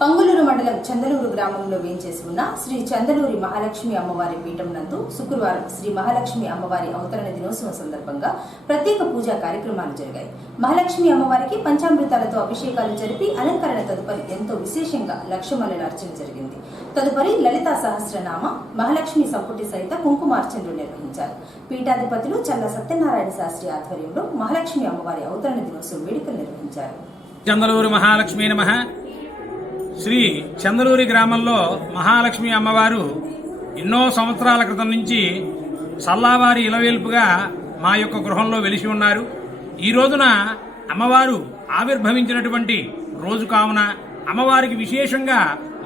పంగులూరు మండలం చందలూరు గ్రామంలో వేంచేసి ఉన్న శ్రీ చందలూరి మహాలక్ష్మి అమ్మవారి పీఠం నందు శుక్రవారం శ్రీ మహాలక్ష్మి అమ్మవారి అవతరణ దినోత్సవం సందర్భంగా ప్రత్యేక పూజా కార్యక్రమాలు జరిగాయి. మహాలక్ష్మి అమ్మవారికి పంచామృతాలతో అభిషేకాలు జరిపి అలంకరణ తదుపరి ఎంతో విశేషంగా లక్షమల్లెల అర్చన జరిగింది. తదుపరి లలితా సహస్రనామ మహాలక్ష్మి సంపుటి సహిత కుంకుమార్చనలు నిర్వహించారు. పీఠాధిపతులు చల్ల సత్యనారాయణ శాస్త్రి ఆధ్వర్యంలో మహాలక్ష్మి అమ్మవారి అవతరణ దినోత్సవం వేడుకలు నిర్వహించారు. చందలూరు మహాలక్ష్మి నమః. శ్రీ చందలూరి గ్రామంలో మహాలక్ష్మి అమ్మవారు ఎన్నో సంవత్సరాల క్రితం నుంచి చల్లావారి ఇలవేల్పుగా మా యొక్క గృహంలో వెలిసి ఉన్నారు. ఈ రోజున అమ్మవారు ఆవిర్భవించినటువంటి రోజు కావున అమ్మవారికి విశేషంగా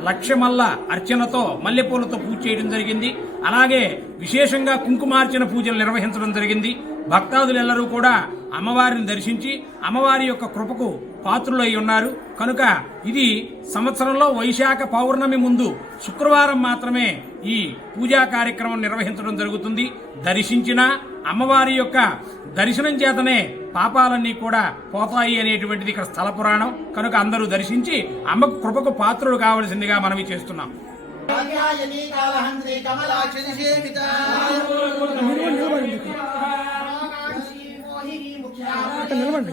లక్షమల్ల అర్చనతో మల్లెపూలతో పూజ చేయడం జరిగింది. అలాగే విశేషంగా కుంకుమార్చన పూజలు నిర్వహించడం జరిగింది. భక్తాదులెల్లరూ కూడా అమ్మవారిని దర్శించి అమ్మవారి యొక్క కృపకు పాత్రులై ఉన్నారు. కనుక ఇది సంవత్సరంలో వైశాఖ పౌర్ణమి ముందు శుక్రవారం మాత్రమే ఈ పూజా కార్యక్రమం నిర్వహించడం జరుగుతుంది. దర్శించిన అమ్మవారి యొక్క దర్శనం చేతనే పాపాలన్నీ కూడా పోతాయి అనేటువంటిది ఇక్కడ స్థల పురాణం. కనుక అందరూ దర్శించి అమ్మకు కృపకు పాత్రులు కావలసిందిగా మనవి చేస్తున్నాం. నిలవండి.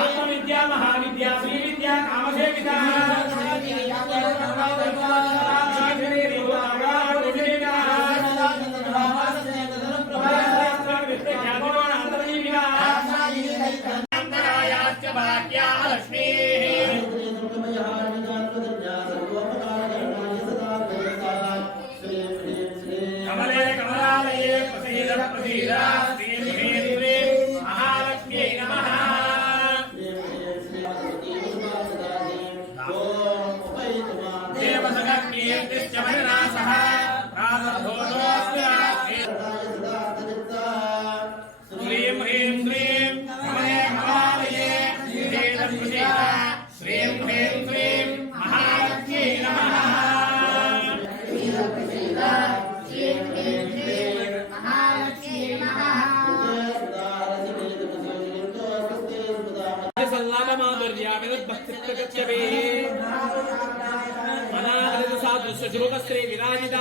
ఆత్మవిద్యా మహావిద్యా శ్రీ విద్యా కామసేవిత కమలే కమలాలయే ప్రసీద ప్రసీద మహాలక్ష్మి నమః. దేవసగర్గీర్తిశ్చమనాసః ప్రాదర్భోదోస్య శ్రీం హ్రీం శ్రీం కమలే కమలాలయే ప్రసీద ప్రసీద శ్రీం హ్రీం శ్రీం మహాలక్ష్మి నమః. శ్రీ విరాజిత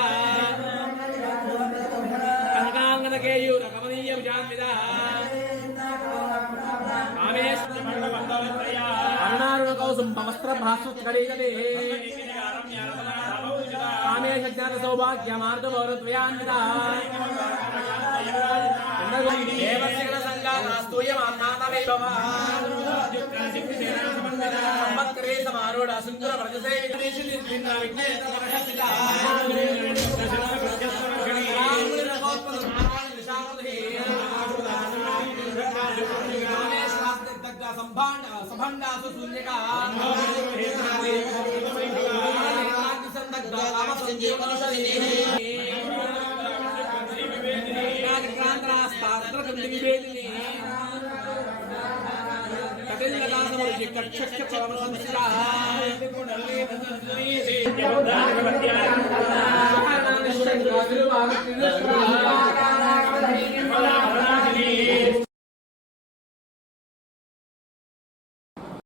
కనకాంగన కేయూర కమనీయ విజాన్విత అరుణారుణ కౌసుంభ వస్త్ర భాస్వత్కరీగతే కామేశ జ్ఞాన సౌభాగ్య మార్గభౌరద్వయాన్విత దేవశిఖర సంగాస్తూయమాన్నానమేవ సంవత్కరే సమారూఢ సుందర వ్రజసేవిత సంభండాసు శూన్యక కక్ష